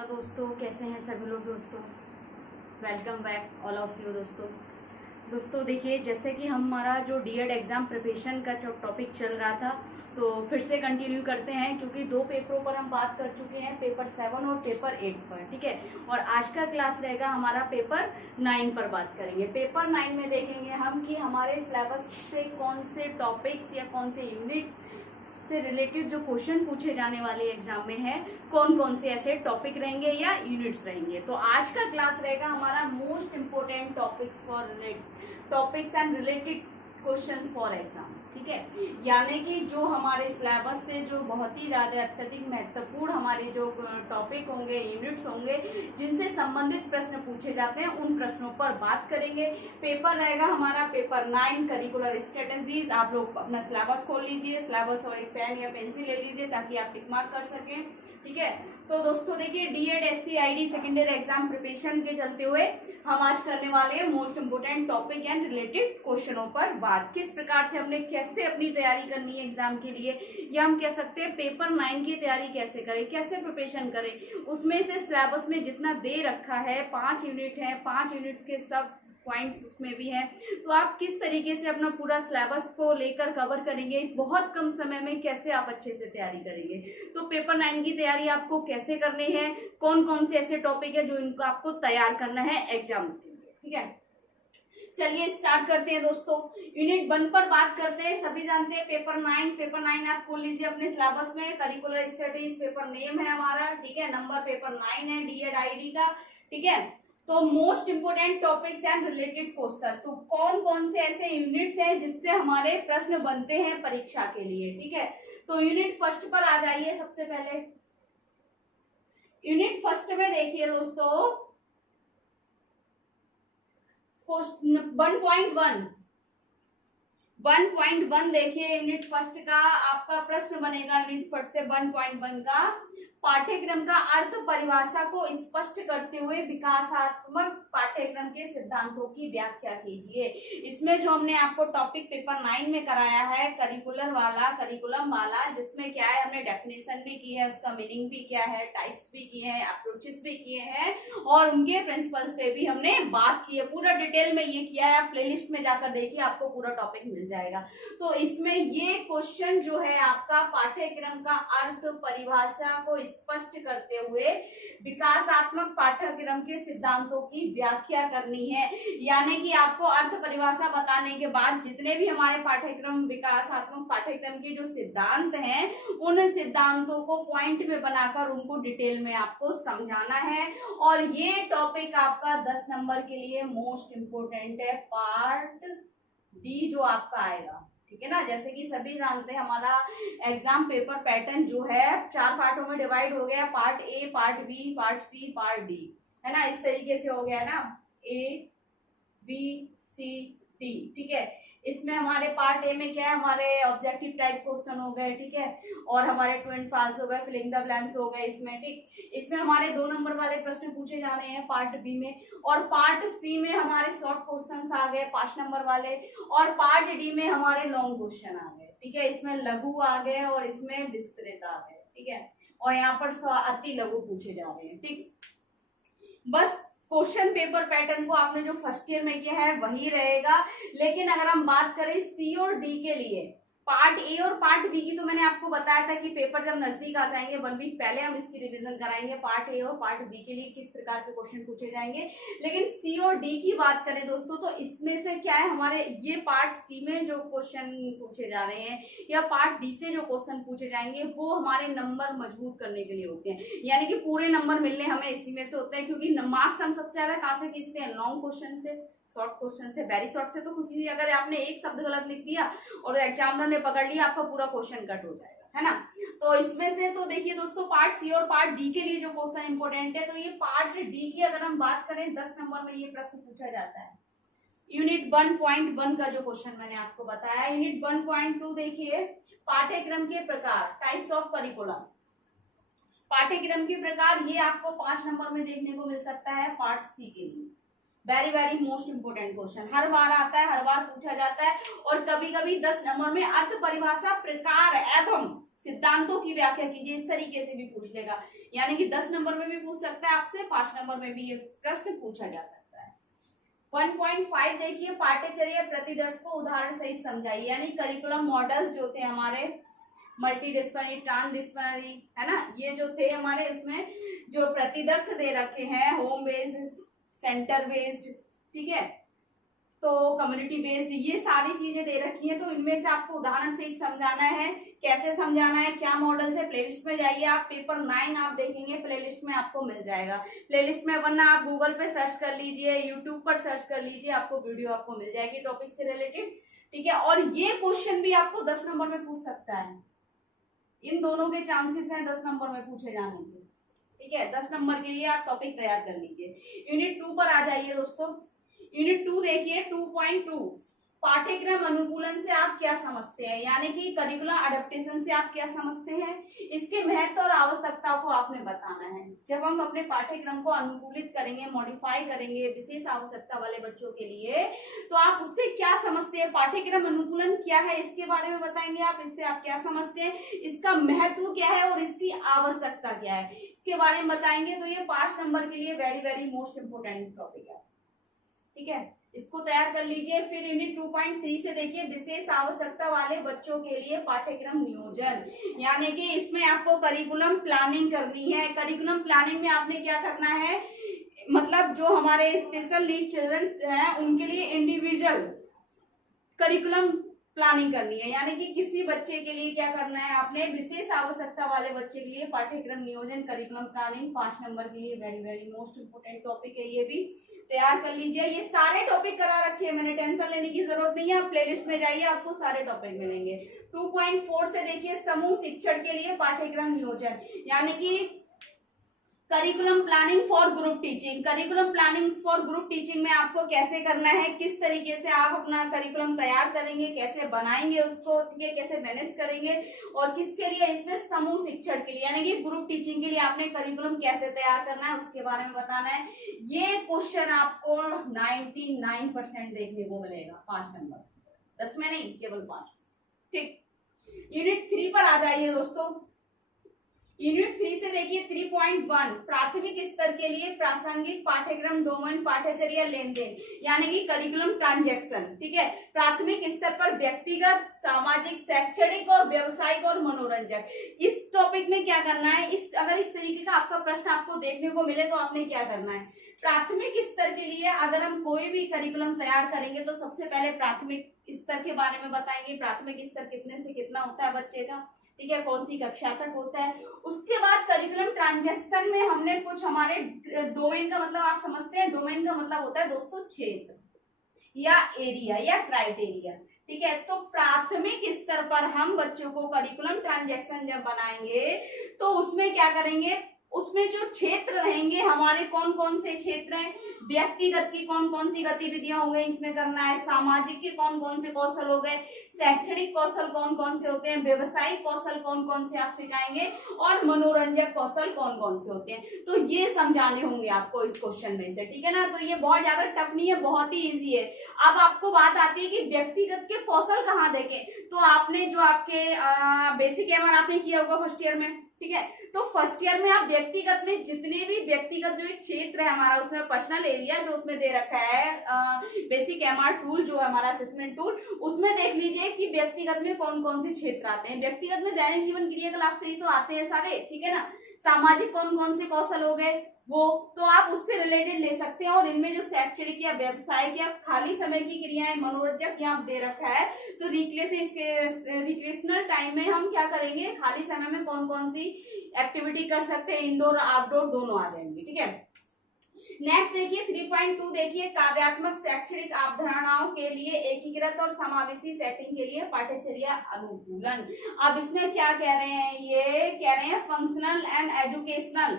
दोस्तों, कैसे हैं सभी लोग। दोस्तों, welcome back all of you. दोस्तों देखिए, जैसे कि हमारा जो डीएड एग्ज़ाम प्रिपरेशन का जो टॉपिक चल रहा था, तो फिर से कंटिन्यू करते हैं, क्योंकि दो पेपरों पर हम बात कर चुके हैं, पेपर 7 और पेपर 8 पर। ठीक है, और आज का क्लास रहेगा हमारा पेपर 9 पर बात करेंगे। पेपर 9 में देखेंगे हम कि हमारे सिलेबस से कौन से टॉपिक्स या कौन से यूनिट्स से रिलेटेड जो क्वेश्चन पूछे जाने वाले एग्जाम में है, कौन कौन से ऐसे टॉपिक रहेंगे या यूनिट्स रहेंगे। तो आज का क्लास रहेगा हमारा most important topics and related questions for exam. ठीक है, यानी कि जो हमारे सिलेबस से जो बहुत ही ज़्यादा अत्यधिक महत्वपूर्ण हमारे जो टॉपिक होंगे, यूनिट्स होंगे, जिनसे संबंधित प्रश्न पूछे जाते हैं, उन प्रश्नों पर बात करेंगे। पेपर रहेगा हमारा पेपर 9 करिकुलर स्ट्रेटजीज। आप लोग अपना सिलेबस खोल लीजिए, सिलेबस और एक पेन या पेंसिल ले लीजिए ताकि आप टिक मार्क कर सकें। ठीक है, तो दोस्तों देखिए, DEd SCID secondary exam preparation के चलते हुए हम आज करने वाले हैं most important topic and related क्वेश्चनों पर बात। किस प्रकार से हमने कैसे अपनी तैयारी करनी है एग्जाम के लिए, या हम कह सकते हैं पेपर 9 की तैयारी कैसे करें, कैसे प्रिपरेशन करें। उसमें से सिलेबस में जितना दे रखा है, 5 यूनिट है, 5 यूनिट्स के सब पॉइंट्स उसमें भी हैं, तो आप किस तरीके से अपना पूरा सिलेबस को लेकर कवर करेंगे, बहुत कम समय में कैसे आप अच्छे से तैयारी करेंगे। तो पेपर 9 की तैयारी आपको कैसे करनी है, कौन कौन से ऐसे टॉपिक है जो इनको आपको तैयार करना है एग्जाम्स के लिए। ठीक है, चलिए स्टार्ट करते हैं दोस्तों। यूनिट 1 पर बात करते हैं। सभी जानते हैं पेपर 9 आप खोल लीजिए अपने सिलेबस में। करिकुलर स्टडीज पेपर नेम है हमारा। ठीक है, नंबर पेपर 9 है डीएड आईडी का। ठीक है, तो most important topics and related question, तो कौन कौन से ऐसे यूनिट्स हैं जिससे हमारे प्रश्न बनते हैं परीक्षा के लिए। ठीक है, तो यूनिट फर्स्ट पर आ जाइए। सबसे पहले यूनिट फर्स्ट में देखिए दोस्तों, 1.1 देखिए, यूनिट फर्स्ट का आपका प्रश्न बनेगा यूनिट फर्स्ट से 1.1 का। पाठ्यक्रम का अर्थ परिभाषा को स्पष्ट करते हुए विकासात्मक पाठ्यक्रम के सिद्धांतों की व्याख्या कीजिए। इसमें जो हमने आपको टॉपिक पेपर 9 में कराया है, करिकुलम वाला, जिसमें क्या है, हमने डेफिनेशन भी की है, उसका मीनिंग भी क्या है, टाइप्स भी किए हैं, अप्रोचेस भी किए हैं, और उनके प्रिंसिपल्स पे भी हमने बात की है। पूरा डिटेल में ये किया है, आप प्लेलिस्ट में जाकर देखिए, आपको पूरा टॉपिक मिल जाएगा। तो इसमें ये क्वेश्चन जो है आपका, पाठ्यक्रम का अर्थ परिभाषा को स्पष्ट करते हुए विकासात्मक पाठ्यक्रम के सिद्धांतों की व्याख्या करनी है। यानी कि आपको अर्थ परिभाषा बताने के बाद जितने भी हमारे पाठ्यक्रम, विकासात्मक पाठ्यक्रम के जो सिद्धांत हैं, उन सिद्धांतों को पॉइंट में बनाकर उनको डिटेल में आपको समझाना है। और ये टॉपिक आपका 10 नंबर के लिए मोस्ट इंपोर्टेंट है, पार्ट डी जो आपका आएगा। ठीक है ना, जैसे कि सभी जानते हैं हमारा एग्जाम पेपर पैटर्न जो है 4 पार्टों में डिवाइड हो गया, part A, part B, part C, part D, है ना, इस तरीके से हो गया ना, ए बी सी डी। ठीक है, इसमें हमारे पार्ट ए में क्या है, हमारे ऑब्जेक्टिव टाइप क्वेश्चन हो गए। ठीक है, और हमारे ट्रू एंड फॉल्स हो गए, फिलिंग द ब्लैंक्स हो गए इसमें। ठीक, इसमें हमारे 2 नंबर वाले प्रश्न पूछे जाने हैं पार्ट बी में, और पार्ट सी में हमारे शॉर्ट क्वेश्चंस आ गए 5 नंबर वाले, और पार्ट डी में हमारे लॉन्ग क्वेश्चन आ गए। ठीक है, इसमें लघु आ गए और इसमें विस्तृत आ गए। ठीक है, और यहाँ पर अति लघु पूछे जा रहे हैं। ठीक, बस क्वेश्चन पेपर पैटर्न को आपने जो फर्स्ट ईयर में किया है वही रहेगा। लेकिन अगर हम बात करें सी और डी के लिए, पार्ट ए और पार्ट बी की, तो मैंने आपको बताया था कि पेपर जब नजदीक आ जाएंगे 1 वीक पहले हम इसकी रिवीजन कराएंगे, पार्ट ए और पार्ट बी के लिए किस प्रकार के क्वेश्चन पूछे जाएंगे। लेकिन सी और डी की बात करें दोस्तों, तो इसमें से क्या है, हमारे ये पार्ट सी में जो क्वेश्चन पूछे जा रहे हैं या पार्ट डी से जो क्वेश्चन पूछे जाएंगे, वो हमारे नंबर मजबूत करने के लिए होते हैं। यानी कि पूरे नंबर मिलने हमें इसी में से होते हैं, क्योंकि मार्क्स हम सबसे ज्यादा कहाँ से खींचते हैं, लॉन्ग क्वेश्चन से, शॉर्ट क्वेश्चन से। वेरी शॉर्ट से तो कुछ नहीं, अगर आपने एक शब्द गलत लिख दिया और एग्जामिनर ने पकड़ लिया, आपका पूरा क्वेश्चन कट हो जाएगा, है ना। तो इसमें से तो देखिए दोस्तों, पार्ट सी और पार्ट डी के लिए जो क्वेश्चन इंपॉर्टेंट है, तो ये पार्ट डी की अगर हम बात करें 10 नंबर में ये प्रश्न पूछा जाता है। यूनिट 1.1 का जो क्वेश्चन मैंने आपको बताया। यूनिट 1.2 देखिए, पाठ्यक्रम के प्रकार, टाइप्स ऑफ करिकुलम। पाठ्यक्रम के प्रकार ये आपको 5 नंबर में देखने को मिल सकता है पार्ट सी के लिए। Very very most important question, हर बार आता है, हर बार पूछा जाता है, और कभी कभी 10 नंबर में अर्थ परिभाषा प्रकार एवं सिद्धांतों की व्याख्या कीजिए, इस तरीके से भी पूछ लेगा। यानी कि 10 नंबर में भी पूछ सकता है आपसे, 5 नंबर में भी ये प्रश्न पूछा जा सकता है। 1.5 देखिए, पाठ्यचर्या प्रतिदर्श को उदाहरण सहित समझाइए। यानी करिकुलम मॉडल जो थे हमारे, मल्टी डिस्प्लिनरी, ट्रांस डिस्प्लिनरी, है ना, ये जो थे हमारे, उसमें जो प्रतिदर्श दे रखे हैं, होम बेस्ड, सेंटर बेस्ड, ठीक है, तो कम्युनिटी बेस्ड, ये सारी चीजें दे रखी हैं। तो इनमें से आपको उदाहरण से समझाना है। कैसे समझाना है, क्या मॉडल से, प्लेलिस्ट में जाइए आप, पेपर 9 आप देखेंगे, प्लेलिस्ट में आपको मिल जाएगा। प्लेलिस्ट में, वरना आप गूगल पे सर्च कर लीजिए, यूट्यूब पर सर्च कर लीजिए, आपको वीडियो आपको मिल जाएगी टॉपिक से रिलेटेड, ठीक है। और ये क्वेश्चन भी आपको 10 नंबर में पूछ सकता है, इन दोनों के चांसेस हैं 10 नंबर में पूछे जाने के, ठीक है। 10 नंबर के लिए आप टॉपिक तैयार कर लीजिए। यूनिट 2 पर आ जाइए दोस्तों। यूनिट 2 देखिए, 2.2 पाठ्यक्रम अनुकूलन से आप क्या समझते हैं, यानी कि करिकुलर अडेप्टेशन से आप क्या समझते हैं, इसके महत्व और आवश्यकता को आपने बताना है। जब हम अपने पाठ्यक्रम को अनुकूलित करेंगे, मॉडिफाई करेंगे विशेष आवश्यकता वाले बच्चों के लिए, तो आप उससे क्या समझते हैं, पाठ्यक्रम अनुकूलन क्या है इसके बारे में बताएंगे आप, इससे आप क्या समझते हैं, इसका महत्व क्या है और इसकी आवश्यकता क्या है, इसके बारे में बताएंगे। तो ये 5 नंबर के लिए very very most important topic है, ठीक है, इसको तैयार कर लीजिए। फिर यूनिट 2.3 से देखिए, विशेष आवश्यकता वाले बच्चों के लिए पाठ्यक्रम नियोजन, यानी कि इसमें आपको करिकुलम प्लानिंग करनी है। करिकुलम प्लानिंग में आपने क्या करना है, मतलब जो हमारे स्पेशल नीड चिल्ड्रन हैं उनके लिए इंडिविजुअल करिकुलम प्लानिंग करनी है। यानी कि किसी बच्चे के लिए क्या करना है आपने, विशेष आवश्यकता वाले बच्चे के लिए पाठ्यक्रम नियोजन, करिकुलम प्लानिंग 5 नंबर के लिए very very most important topic है, ये भी तैयार कर लीजिए। ये सारे टॉपिक करा रखे हैं मैंने, टेंशन लेने की जरूरत नहीं है, आप प्लेलिस्ट में जाइए, आपको सारे टॉपिक मिलेंगे। 2.4 से देखिए, समूह शिक्षण के लिए पाठ्यक्रम नियोजन, यानी कि curriculum planning for group teaching. Curriculum planning for group teaching में आपको कैसे करना है, किस तरीके से आप अपना करिकुलम तैयार करेंगे, कैसे बनाएंगे उसको, ठीक है, कैसे मैनेज करेंगे, और किसके लिए, इसमें समूह शिक्षण के लिए, यानी कि ग्रुप टीचिंग के लिए आपने करिकुलम कैसे तैयार करना है उसके बारे में बताना है। ये क्वेश्चन आपको 99% देखने को मिलेगा, 5 नंबर, 10 में नहीं, केवल 5, ठीक। यूनिट 3 पर आ जाइए दोस्तों। यूनिट 3 से देखिए 3.1 प्राथमिक स्तर के लिए प्रासंगिक पाठ्यक्रम डोमेन पाठ्यचर्या लेन देन, यानी कि करिकुलम ट्रांजैक्शन, ठीक है। प्राथमिक स्तर पर व्यक्तिगत, सामाजिक, शैक्षणिक और व्यवसायिक और मनोरंजक, इस टॉपिक में क्या करना है, अगर इस तरीके का आपका प्रश्न आपको देखने को मिले तो आपने क्या करना है, प्राथमिक स्तर के लिए अगर हम कोई भी करिकुलम तैयार करेंगे तो सबसे पहले प्राथमिक स्तर के बारे में बताएंगे, प्राथमिक स्तर कितने से कितना होता है बच्चे का, ठीक है, कौन सी कक्षा तक होता है। उसके बाद करिकुलम ट्रांजैक्शन में हमने कुछ हमारे डोमेन का मतलब आप समझते हैं, डोमेन का मतलब होता है दोस्तों क्षेत्र या एरिया या क्राइटेरिया, ठीक है। तो प्राथमिक स्तर पर हम बच्चों को करिकुलम ट्रांजैक्शन जब बनाएंगे तो उसमें क्या करेंगे, उसमें जो क्षेत्र रहेंगे हमारे, कौन कौन से क्षेत्र हैं, व्यक्तिगत की कौन कौन सी गतिविधियां हो गई इसमें करना है, सामाजिक के कौन कौन से कौशल हो गए, शैक्षणिक कौशल कौन कौन से होते हैं, व्यवसायिक कौशल कौन कौन से आप सिखाएंगे, और मनोरंजक कौशल कौन कौन से होते हैं। तो ये समझाने होंगे आपको इस क्वेश्चन में से, ठीक है ना। तो ये बहुत ज्यादा टफ नहीं है, बहुत ही ईजी है। अब आपको बात आती है कि व्यक्तिगत के कौशल कहाँ देखें, तो आपने जो आपके बेसिक एमआर आपने किया होगा फर्स्ट ईयर में, ठीक है, तो फर्स्ट ईयर में आप व्यक्तिगत में जितने भी व्यक्तिगत जो एक क्षेत्र है हमारा, उसमें पर्सनल एरिया जो उसमें दे रखा है, बेसिक एमआर टूल जो है हमारा असेसमेंट टूल, उसमें देख लीजिए कि व्यक्तिगत में कौन कौन से क्षेत्र आते हैं। व्यक्तिगत में दैनिक जीवन क्रियाकलाप से ही तो आते हैं सारे, ठीक है ना। सामाजिक कौन कौन से कौशल हो गए वो, तो आप उससे रिलेटेड ले सकते हैं। और इनमें जो शैक्षणिक या व्यवसायिक या खाली समय की क्रियाएं, मनोरंजक यहाँ दे रखा है, तो रिक्रिएशनल टाइम में हम क्या करेंगे, खाली समय में कौन कौन सी एक्टिविटी कर सकते हैं, इंडोर आउटडोर दोनों आ जाएंगे, ठीक है। नेक्स्ट देखिए 3.2 देखिए, कार्यात्मक शैक्षणिक अवधारणाओं के लिए एकीकृत और समावेशी सेटिंग के लिए पाठ्यचर्या अनुकूलन। अब इसमें क्या कह रहे हैं, ये कह रहे हैं फंक्शनल एंड एजुकेशनल,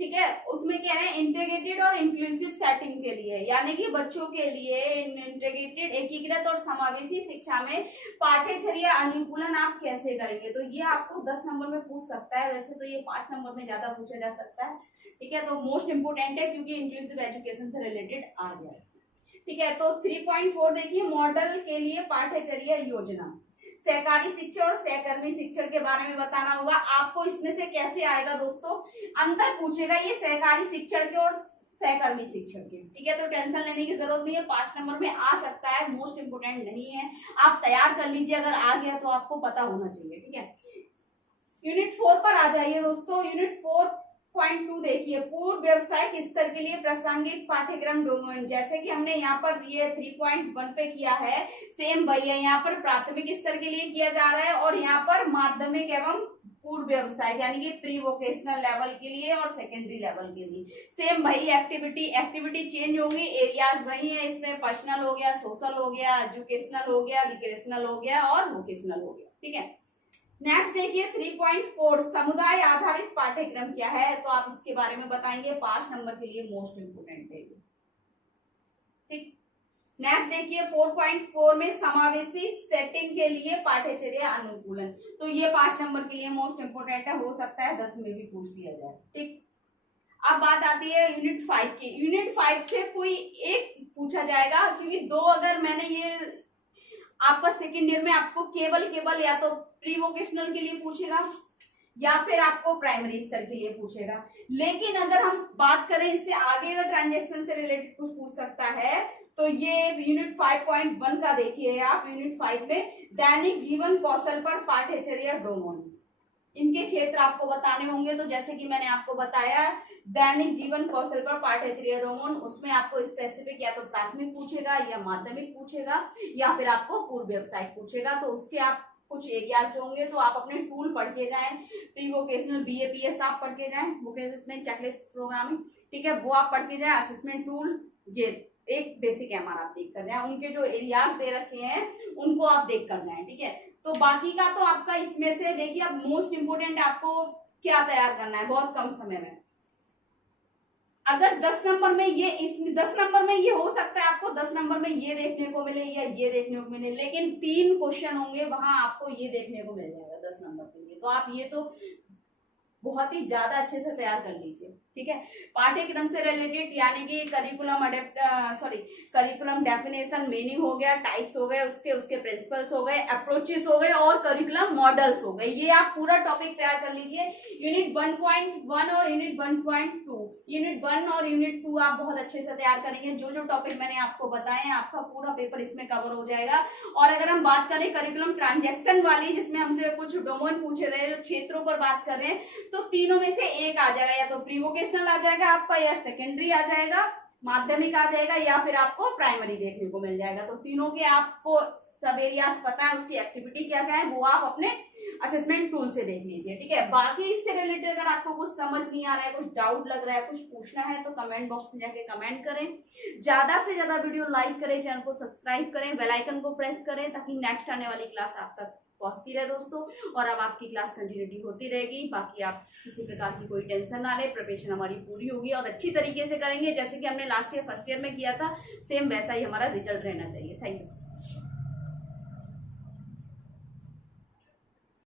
ठीक है, उसमें क्या है, इंटीग्रेटेड और इंक्लूसिव सेटिंग के लिए, यानी कि बच्चों के लिए इंटीग्रेटेड एकीकृत और समावेशी शिक्षा में पाठ्यचर्या अनुकूलन आप कैसे करेंगे। तो ये आपको 10 नंबर में पूछ सकता है, वैसे तो ये 5 नंबर में ज्यादा पूछा जा सकता है। ठीक है, तो मोस्ट इंपोर्टेंट है क्योंकि इंक्लूसिव एजुकेशन से रिलेटेड आ गया इसमें। ठीक है, तो 3.4 देखिए, मॉडल के लिए पाठ्यचर्या योजना, सहकारी शिक्षण और सहकर्मी शिक्षण के बारे में बताना होगा आपको। इसमें से कैसे आएगा दोस्तों, अंतर पूछेगा ये सहकारी शिक्षण के और सहकर्मी शिक्षण के। ठीक है, तो टेंशन लेने की जरूरत नहीं है, 5 नंबर में आ सकता है, मोस्ट इंपोर्टेंट नहीं है, आप तैयार कर लीजिए, अगर आ गया तो आपको पता होना चाहिए। ठीक है, यूनिट 4 पर आ जाइए दोस्तों। यूनिट 4.2 देखिए, पूर्व व्यवसायिक स्तर के लिए प्रासंगिक पाठ्यक्रम डोमेन। जैसे कि हमने यहाँ पर ये 3.1 पे किया है, सेम वही है, यहाँ पर प्राथमिक स्तर के लिए किया जा रहा है और यहाँ पर माध्यमिक एवं पूर्व व्यवसायिक यानी कि प्री वोकेशनल लेवल के लिए और सेकेंडरी लेवल के लिए सेम वही एक्टिविटी चेंज होंगी, एरियाज वही है, इसमें पर्सनल हो गया, सोशल हो गया, एजुकेशनल हो गया, रिक्रेशनल हो गया और वोकेशनल हो गया। ठीक है, नेक्स्ट देखिए 3.4 समुदाय आधारित पाठ्यक्रम क्या है, तो आप इसके बारे में बताएंगे, 5 नंबर के लिए मोस्ट इंपोर्टेंट है। ठीक, नेक्स्ट देखिए 4.4 में समावेशी सेटिंग के लिए पाठ्यचर्या अनुकूलन, तो ये 5 नंबर के लिए मोस्ट इंपोर्टेंट है, हो सकता है 10 में भी पूछ लिया जाए। ठीक, अब बात आती है यूनिट 5 की। यूनिट 5 से कोई एक पूछा जाएगा, क्योंकि 2 अगर मैंने ये आपका सेकेंड ईयर में आपको केवल या तो प्री वोकेशनल के लिए पूछेगा या फिर आपको प्राइमरी स्तर के लिए पूछेगा। लेकिन अगर हम बात करें इससे आगे अगर ट्रांजैक्शन से रिलेटेड कुछ पूछ सकता है तो ये यूनिट 5.1 का देखिए आप। यूनिट 5 में दैनिक जीवन कौशल पर पाठ्यचर्या डोमेन, इनके क्षेत्र आपको बताने होंगे। तो जैसे कि मैंने आपको बताया दैनिक जीवन कौशल पर पाठ्यचर्या डोमेन, उसमें आपको स्पेसिफिक या तो प्राथमिक पूछेगा या माध्यमिक पूछेगा या फिर आपको पूर्व व्यवसायिक पूछेगा। तो उसके आप कुछ एरियाज होंगे, तो आप अपने टूल पढ़ के जाएं, प्री वोकेशनल BAPS आप पढ़ के जाएं, वोकेशनल चेकलिस्ट प्रोग्रामिंग, ठीक है, वो आप पढ़ के जाएं, असेसमेंट टूल, ये एक बेसिक MR आप देख कर जाएं, उनके जो एरियाज दे रखे हैं उनको आप देख कर जाएं। ठीक है, तो बाकी का तो आपका इसमें से देखिए, अब मोस्ट इंपोर्टेंट आपको क्या तैयार करना है बहुत कम समय में। अगर 10 नंबर में ये 10 नंबर में ये हो सकता है आपको 10 नंबर में ये देखने को मिले या ये देखने को मिले, लेकिन 3 क्वेश्चन होंगे वहां आपको ये देखने को मिल जाएगा 10 नंबर के लिए। तो आप ये तो बहुत ही ज्यादा अच्छे से तैयार कर लीजिए। ठीक है, पाठ्यक्रम से रिलेटेड यानी कि करिकुलम डेफिनेशन, मीनिंग हो गया, टाइप्स हो गए, उसके प्रिंसिपल्स हो गए, अप्रोचेस हो गए और करिकुलम मॉडल्स हो गए, ये आप पूरा टॉपिक तैयार कर लीजिए। यूनिट 1.1 और यूनिट 1.2, यूनिट 1 और यूनिट 2 आप बहुत अच्छे से तैयार करेंगे। जो जो टॉपिक मैंने आपको बताए हैं आपका पूरा पेपर इसमें कवर हो जाएगा। और अगर हम बात करें करिकुलम ट्रांजैक्शन वाली, जिसमें हमसे कुछ डोमेन पूछ रहे हैं, क्षेत्रों पर बात कर रहे हैं, तो तीनों में से एक आ जाएगा, या तो प्री वोकेशनल आ जाएगा आपका, या सेकेंडरी आ जाएगा, माध्यमिक आ जाएगा, या फिर आपको प्राइमरी देखने को मिल जाएगा। तो तीनों के आपको सब एरियाज पता है, उसकी एक्टिविटी क्या क्या है वो आप अपने असेसमेंट टूल से देख लीजिए। ठीक है, बाकी इससे रिलेटेड अगर आपको कुछ समझ नहीं आ रहा है, कुछ डाउट लग रहा है, कुछ पूछना है, तो कमेंट बॉक्स में जाके कमेंट करें। ज्यादा से ज्यादा वीडियो लाइक करें, चैनल को सब्सक्राइब करें, बेल आइकन को प्रेस करें, ताकि नेक्स्ट आने वाली क्लास आप तक पहुंचती रहे दोस्तों। और अब आपकी क्लास कंटिन्यूटी होती रहेगी। बाकी आप किसी प्रकार की कोई टेंशन ना ले, प्रिपरेशन हमारी पूरी होगी और अच्छी तरीके से करेंगे, जैसे कि हमने लास्ट ईयर फर्स्ट ईयर में किया था, सेम वैसा ही हमारा रिजल्ट रहना चाहिए। Thank you.